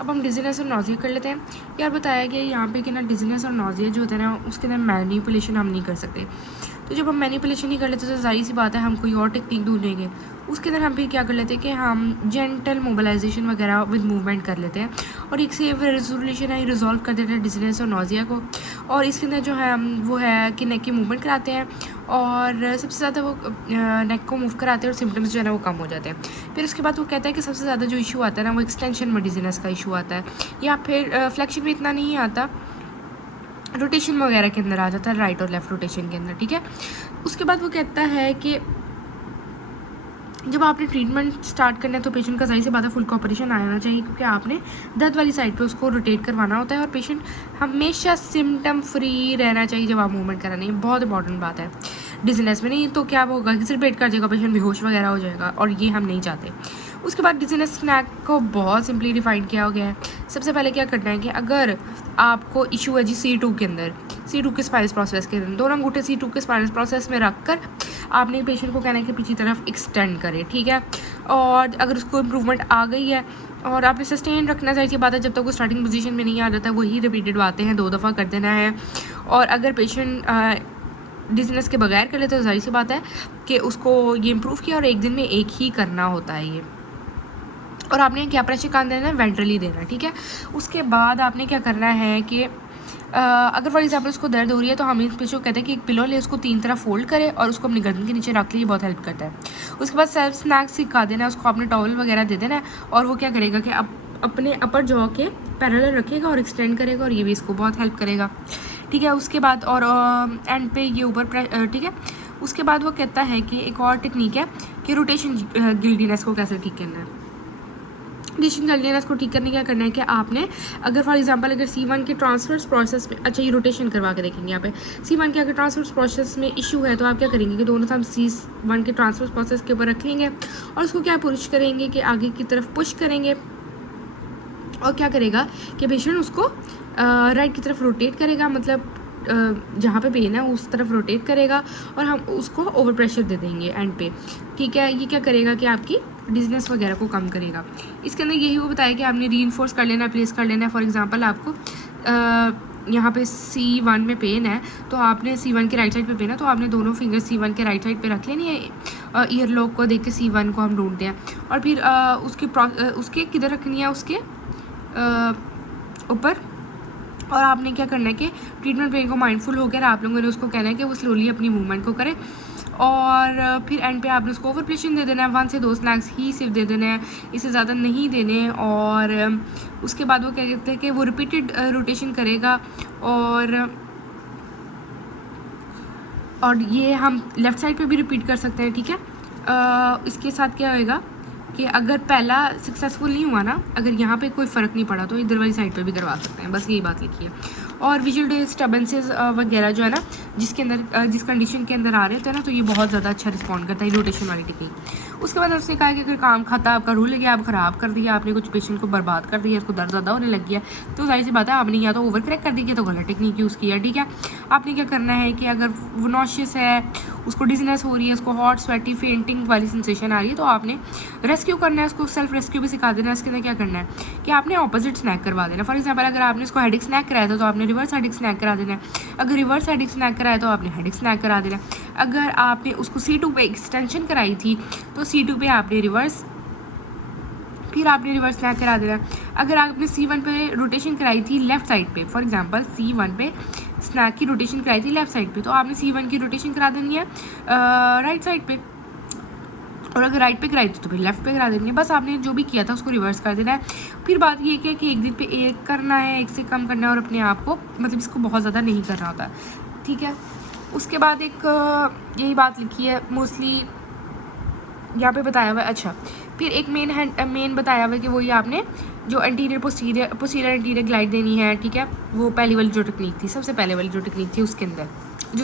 अब हम डिजीनेस और नौजिया कर लेते हैं। यार बताया गया यहाँ पे कि ना डिजीनेस और नौजिया जो होता है ना उसके अंदर मैनिपुलेशन हम नहीं कर सकते। तो जब हम मैनिपुलेशन नहीं कर लेते तो जाहिर सी बात है हम कोई और टेक्निक ढूंढेंगे। उसके अंदर हम फिर क्या कर लेते हैं कि हम जेंटल मोबिलाइजेशन वगैरह विद मूवमेंट कर लेते हैं और एक सेफ रेजोल्यूशन है रिजॉल्व कर देते हैं डिजीनेस और नौजिया को। और इसके अंदर जो है हम वो है कि नेक की मूवमेंट कराते हैं और सबसे ज़्यादा वो नेक को मूव कराते हैं और सिम्टम्स जो है ना वो कम हो जाते हैं। फिर उसके बाद वो कहता है कि सबसे ज़्यादा जो इशू आता है ना वो एक्सटेंशन में डिजीनेस का इशू आता है, या फिर फ्लेक्शन में इतना नहीं आता, रोटेशन वगैरह के अंदर आ जाता है, राइट और लेफ्ट रोटेशन के अंदर। ठीक है, उसके बाद वो कहता है कि जब आपने ट्रीटमेंट स्टार्ट करना है तो पेशेंट का जाहिर सी बात है फुल कॉपरेशन आना चाहिए, क्योंकि आपने दर्द वाली साइड पे उसको रोटेट करवाना होता है और पेशेंट हमेशा सिम्टम फ्री रहना चाहिए जब आप मूवमेंट करानी है। बहुत इंपॉर्टेंट बात है डिजीनेस में। नहीं तो क्या होगा कि सिर्फ पेट कर जाएगा, पेशेंट बेहोश वगैरह हो जाएगा और ये हम नहीं चाहते। उसके बाद डिजीनेस स्नैक को बहुत सिंपली डिफाइन किया गया है। सबसे पहले क्या करना है कि अगर आपको इशू है जी C2 के अंदर, C2 के स्पाइनस प्रोसेस के अंदर, दोनों अंगूठे C2 के स्पाइनस प्रोसेस में रख कर आपने पेशेंट को कहना है कि पीछे तरफ एक्सटेंड करे। ठीक है, और अगर उसको इम्प्रूवमेंट आ गई है और आपने सस्टेन रखना चाहिए बात है जब तक वो स्टार्टिंग पोजीशन में नहीं आ जाता, वही रिपीटेड बातें हैं 2 दफ़ा कर देना है। और अगर पेशेंट डिजीनेस के बगैर कर ले तो जाहिर सी बात है कि उसको ये इम्प्रूव किया और एक दिन में एक ही करना होता है ये। और आपने क्या प्रेशर कहाँ देना है, वेंट्रली देना है। ठीक है, उसके बाद आपने क्या करना है कि अगर फॉर एग्जांपल उसको दर्द हो रही है तो हम इस पेशेंट को कहते हैं कि एक पिलो ले, उसको 3 तरफ फोल्ड करे और उसको अपनी गर्दन के नीचे रख ले, बहुत हेल्प करता है। उसके बाद सेल्फ स्नैक्स सिखा देना है उसको, अपने टॉवल वगैरह दे देना है और वो क्या करेगा कि अपने अपर जॉ के पैरेलल रखेगा और एक्सटेंड करेगा और ये भी इसको बहुत हेल्प करेगा। ठीक है, उसके बाद और एंड पे ये ऊपर ठीक है। उसके बाद वो कहता है कि एक और टेक्निक है कि रोटेशन गिल्डीनेस को कैसे ठीक करना है। रोटेशन गिल्डीनेस को ठीक करने क्या करना है कि आपने अगर फॉर एग्जांपल अगर C1 के ट्रांसफर्स प्रोसेस में, अच्छा ये रोटेशन करवा के देखेंगे यहाँ पे, C1 के अगर ट्रांसफर्स प्रोसेस में इशू है तो आप क्या करेंगे कि दोनों हम C1 के ट्रांसफर्स प्रोसेस के ऊपर रख लेंगे और उसको क्या पुश करेंगे कि आगे की तरफ पुश करेंगे और क्या करेगा कि पेशेंट उसको राइट की तरफ रोटेट करेगा, मतलब जहाँ पे पेन है उस तरफ रोटेट करेगा और हम उसको ओवर प्रेशर दे देंगे एंड पे। ठीक है, ये क्या करेगा कि आपकी डिजीनेस वगैरह को कम करेगा। इसके अंदर यही वो बताया कि आपने रीइंफोर्स कर लेना है, प्लेस कर लेना है। फॉर एग्जांपल आपको यहाँ पे C1 में पेन है तो आपने C1 के राइट साइड पे पेन है तो आपने दोनों फिंगर C1 के राइट साइड पे रख लेनी है। ईयर लॉक को देख के C1 को हम ढूंढते हैं और फिर उसके किधर रखनी है, उसके ऊपर। और आपने क्या करना है कि ट्रीटमेंट प्लान को माइंडफुल होकर आप लोगों ने उसको कहना है कि वो स्लोली अपनी मूवमेंट को करे और फिर एंड पे आपने उसको ओवर प्लेशन दे देना है, 1 से 2 स्नैक्स ही सिर्फ दे देने हैं, इससे ज़्यादा नहीं देने। और उसके बाद वो क्या कहते हैं कि वो रिपीटेड रोटेशन करेगा और ये हम लेफ़्ट साइड पे भी रिपीट कर सकते हैं। ठीक है, इसके साथ क्या होएगा कि अगर पहला सक्सेसफुल नहीं हुआ ना, अगर यहाँ पे कोई फ़र्क नहीं पड़ा तो इधर वाली साइड पे भी करवा सकते हैं, बस यही बात लिखी है। और विजुअल डिस्टर्बेंसेस वगैरह जो है ना जिसके अंदर जिस कंडीशन के अंदर आ रहे थे ना तो ये बहुत ज़्यादा अच्छा रिस्पॉन्ड करता है रोटेशन वाली टेक्निक। उसके बाद उसने कहा कि अगर काम खाता आपका रूल गया, आप ख़राब कर दिया, आपने कुछ पेशेंट को बर्बाद कर दिया, उसको दर्द ज़्यादा होने लग गया, तो जाहिर सी बात है आपने या तो ओवर करेक्ट कर दी तो गलत टेक्निक यूज़ किया। ठीक है, आपने क्या करना है कि अगर वो नॉशियस है, उसको डिजीनेस हो रही है, उसको हॉट स्वेटी फेंटिंग वाली सेंसेशन आ रही है तो आपने रेस्क्यू करना है, उसको सेल्फ रेस्क्यू भी सिखा देना है। इसके अंदर क्या करना है कि आपने ऑपोजिट स्नैक करवा देना। फॉर एग्जांपल अगर आपने उसको हेडिक स्नैक कराया था तो आपने रिवर्स हेडिक स्नैक करा देना है, अगर रिवर्स हेडिक स्नैक कराया तो आपने हेडिक स्नैक करा देना है। अगर आपने उसको C2 पे एक्सटेंशन कराई थी तो C2 पे आपने रिवर्स, फिर आपने रिवर्स स्नैक करा देना। अगर आपने C1 पे रोटेशन कराई थी लेफ्ट साइड पे, फॉर एग्जांपल C1 पे स्नैक की रोटेशन कराई थी लेफ्ट साइड पे तो आपने C1 की रोटेशन करा देनी है राइट साइड पे, और अगर राइट पे कराई थी तो फिर लेफ्ट पे करा देनी है। बस आपने जो भी किया था उसको रिवर्स कर देना है। फिर बात ये है कि एक दिन पे एक करना है, एक से कम करना है और अपने आप को मतलब इसको बहुत ज़्यादा नहीं करना होता। ठीक है, उसके बाद एक यही बात लिखी है मोस्टली यहाँ पे बताया हुआ है। अच्छा, फिर एक मेन बताया हुआ है कि वही आपने जो एंटीरियर पोस्टीरियर एंटीरियर ग्लाइड देनी है। ठीक है, वो पहली वाली जो टेक्निक थी, सबसे पहले वाली जो टेक्निक थी उसके अंदर